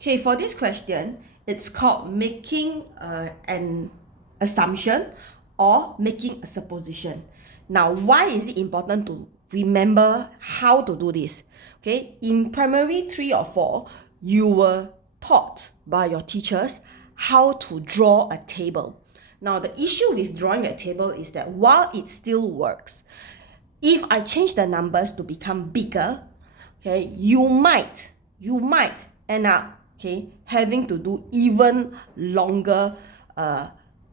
Okay, for this question, it's called making an assumption or making a supposition. Now, why is it important to remember how to do this? Okay, in primary 3 or 4, you were taught by your teachers how to draw a table. Now, the issue with drawing a table is that while it still works, if I change the numbers to become bigger, okay, you might end up, okay, having to do even longer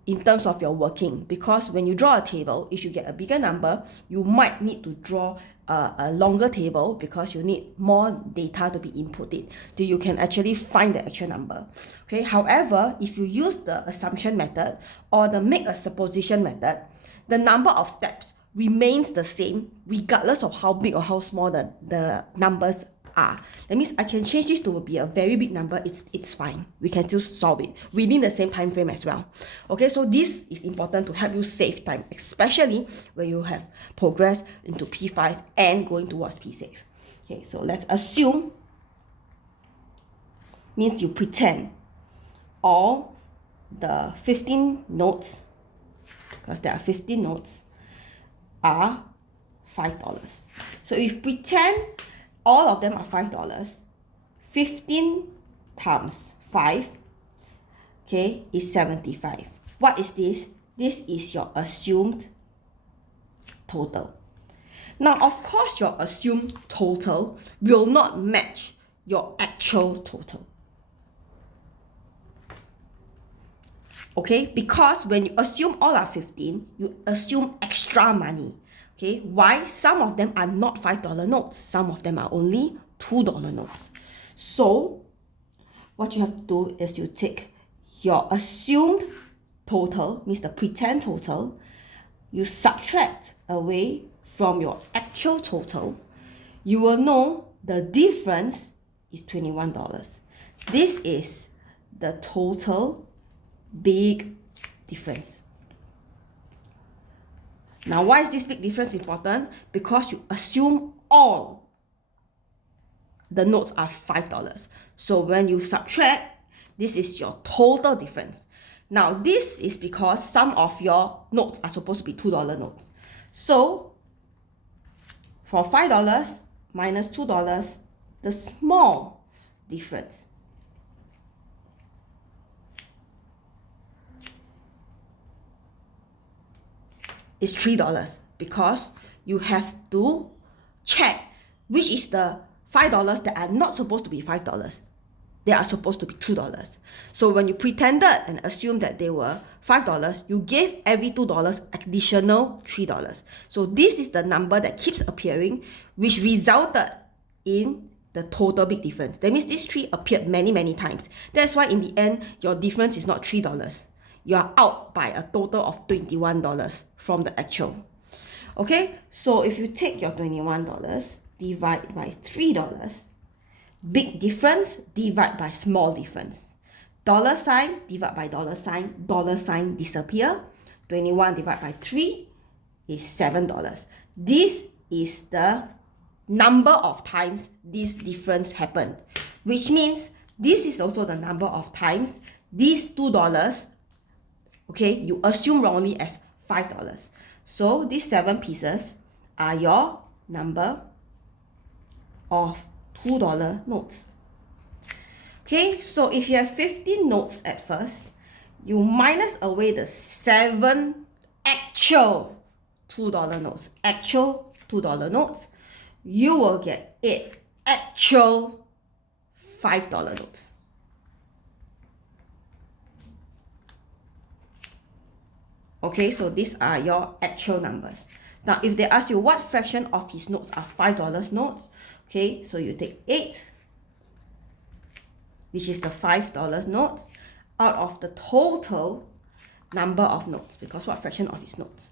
in terms of your working, because when you draw a table, if you get a bigger number, you might need to draw a longer table because you need more data to be inputted till you can actually find the actual number. Okay, however, if you use the assumption method or the make a supposition method, the number of steps remains the same regardless of how big or how small the numbers are. That means I can change this to be a very big number. It's fine. We can still solve it within the same time frame as well. Okay, so this is important to help you save time, especially when you have progressed into P5 and going towards P6. Okay, so let's assume means you pretend all the 15 notes, because there are 15 notes, are $5. So if you pretend all of them are $5, 15 times 5, okay, is 75. What is this? This is your assumed total. Now, of course, your assumed total will not match your actual total. Okay, because when you assume all are 15, you assume extra money. Okay, why? Some of them are not $5 notes. Some of them are only $2 notes. So what you have to do is you take your assumed total, means the pretend total, you subtract away from your actual total. You will know the difference is $21. This is the total big difference. Now, why is this big difference important? Because you assume all the notes are $5. So when you subtract, this is your total difference. Now, this is because some of your notes are supposed to be $2 notes. So for $5 minus $2, the small difference is $3, because you have to check which is the $5 that are not supposed to be $5. They are supposed to be $2. So when you pretended and assumed that they were $5, you gave every $2 additional $3. So this is the number that keeps appearing, which resulted in the total big difference. That means this 3 appeared many times. That's why in the end, your difference is not $3. You are out by a total of $21 from the actual. Okay, so if you take your $21, divide by $3, big difference, divide by small difference. Dollar sign, divide by dollar sign disappear. 21 divided by 3 is $7. This is the number of times this difference happened, which means this is also the number of times these $2, okay, you assume wrongly as $5. So these 7 pieces are your number of $2 notes. Okay, so if you have 15 notes at first, you minus away the 7 actual $2 notes. Actual $2 notes, you will get 8 actual $5 notes. Okay, so these are your actual numbers. Now, if they ask you what fraction of his notes are $5 notes, okay, so you take 8, which is the $5 notes, out of the total number of notes, because what fraction of his notes?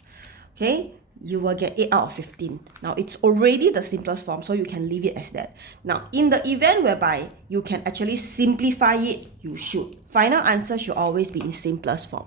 Okay, you will get 8 out of 15. Now, it's already the simplest form, so you can leave it as that. Now, in the event whereby you can actually simplify it, you should. Final answer should always be in simplest form.